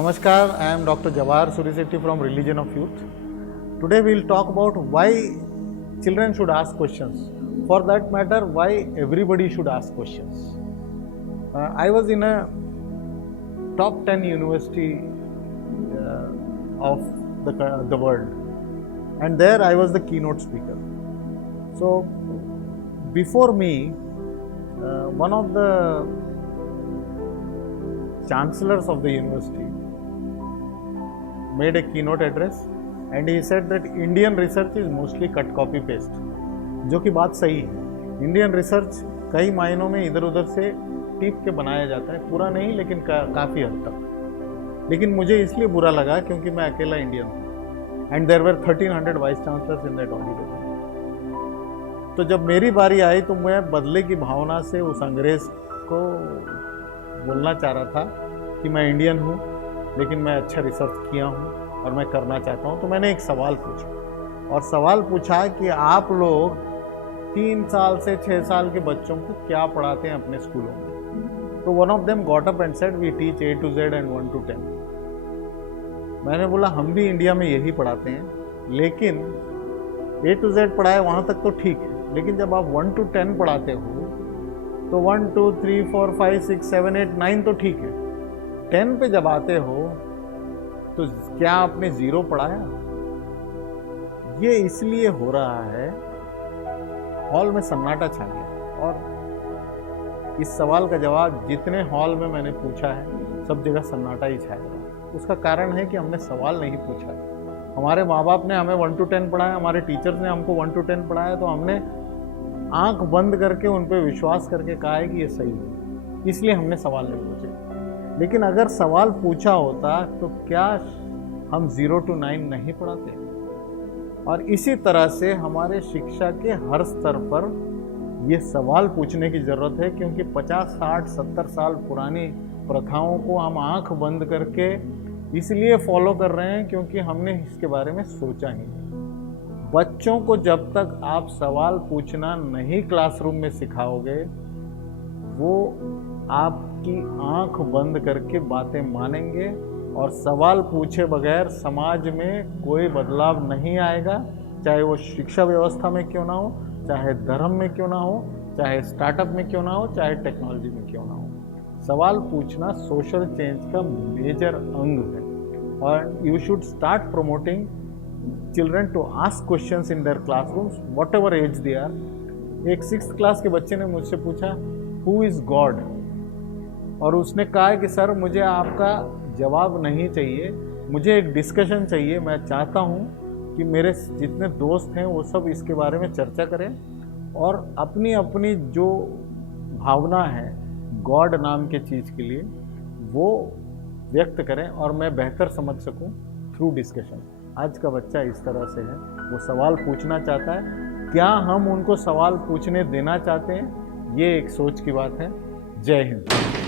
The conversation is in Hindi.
Namaskar, I am Dr. Jawahar Surisetti from Religion of Youth. Today we will talk about why children should ask questions. For that matter, why everybody should ask questions. I was in a top 10 university of the world, and there I was the keynote speaker. So before me, one of the chancellors of the university made a keynote address and he said that Indian research is mostly cut copy paste, जो कि बात सही है. इंडियन रिसर्च कई मायनों में इधर उधर से टिप के बनाया जाता है, पूरा नहीं लेकिन काफ़ी हद तक. लेकिन मुझे इसलिए बुरा लगा क्योंकि मैं अकेला इंडियन था and there were 1300 vice chancellors in that auditorium. तो जब मेरी बारी आई तो मैं बदले की भावना से उस अंग्रेज़ को बोलना चाह रहा था कि मैं इंडियन हूँ लेकिन मैं अच्छा रिसर्च किया हूँ और मैं करना चाहता हूँ. तो मैंने एक सवाल पूछा और सवाल पूछा कि आप लोग 3 साल से 6 साल के बच्चों को क्या पढ़ाते हैं अपने स्कूलों में. तो one of them got up and said we teach A to Z and 1 to 10. मैंने बोला हम भी इंडिया में यही पढ़ाते हैं, लेकिन A to Z पढ़ाए वहाँ तक तो ठीक है, लेकिन जब आप 1 to 10 पढ़ाते हो तो 1 2 3 4 5 6 7 8 9 तो ठीक है, 10 पे जब आते हो तो क्या आपने 0 पढ़ाया? ये इसलिए हो रहा है, हॉल में सन्नाटा छा गया और इस सवाल का जवाब जितने हॉल में मैंने पूछा है सब जगह सन्नाटा ही छाया रहा. उसका कारण है कि हमने सवाल नहीं पूछा. हमारे माँ बाप ने हमें 1 to 10 पढ़ाया, हमारे टीचर्स ने हमको 1 to 10 पढ़ाया, तो हमने आंख बंद करके उन पे विश्वास करके कहा है कि ये सही है, इसलिए हमने सवाल नहीं पूछे. लेकिन अगर सवाल पूछा होता तो क्या हम 0 to 9 नहीं पढ़ाते? और इसी तरह से हमारे शिक्षा के हर स्तर पर ये सवाल पूछने की ज़रूरत है, क्योंकि 50 60 70 साल पुरानी प्रथाओं को हम आंख बंद करके इसलिए फॉलो कर रहे हैं क्योंकि हमने इसके बारे में सोचा ही नहीं. बच्चों को जब तक आप सवाल पूछना नहीं क्लासरूम में सिखाओगे, वो आपकी आंख बंद करके बातें मानेंगे और सवाल पूछे बगैर समाज में कोई बदलाव नहीं आएगा, चाहे वो शिक्षा व्यवस्था में क्यों ना हो, चाहे धर्म में क्यों ना हो, चाहे स्टार्टअप में क्यों ना हो, चाहे टेक्नोलॉजी में क्यों ना हो. सवाल पूछना सोशल चेंज का मेजर अंग है और you should start promoting children to ask questions in their classrooms whatever as they are. एक 6th क्लास के बच्चे ने मुझसे पूछा हु इज़ गॉड, और उसने कहा कि सर मुझे आपका जवाब नहीं चाहिए, मुझे एक डिस्कशन चाहिए. मैं चाहता हूँ कि मेरे जितने दोस्त हैं वो सब इसके बारे में चर्चा करें और अपनी अपनी जो भावना है गॉड नाम के चीज़ के लिए वो व्यक्त करें और मैं बेहतर समझ सकूं थ्रू डिस्कशन. आज का बच्चा इस तरह से है, वो सवाल पूछना चाहता है. क्या हम उनको सवाल पूछने देना चाहते हैं? ये एक सोच की बात है. जय हिंद.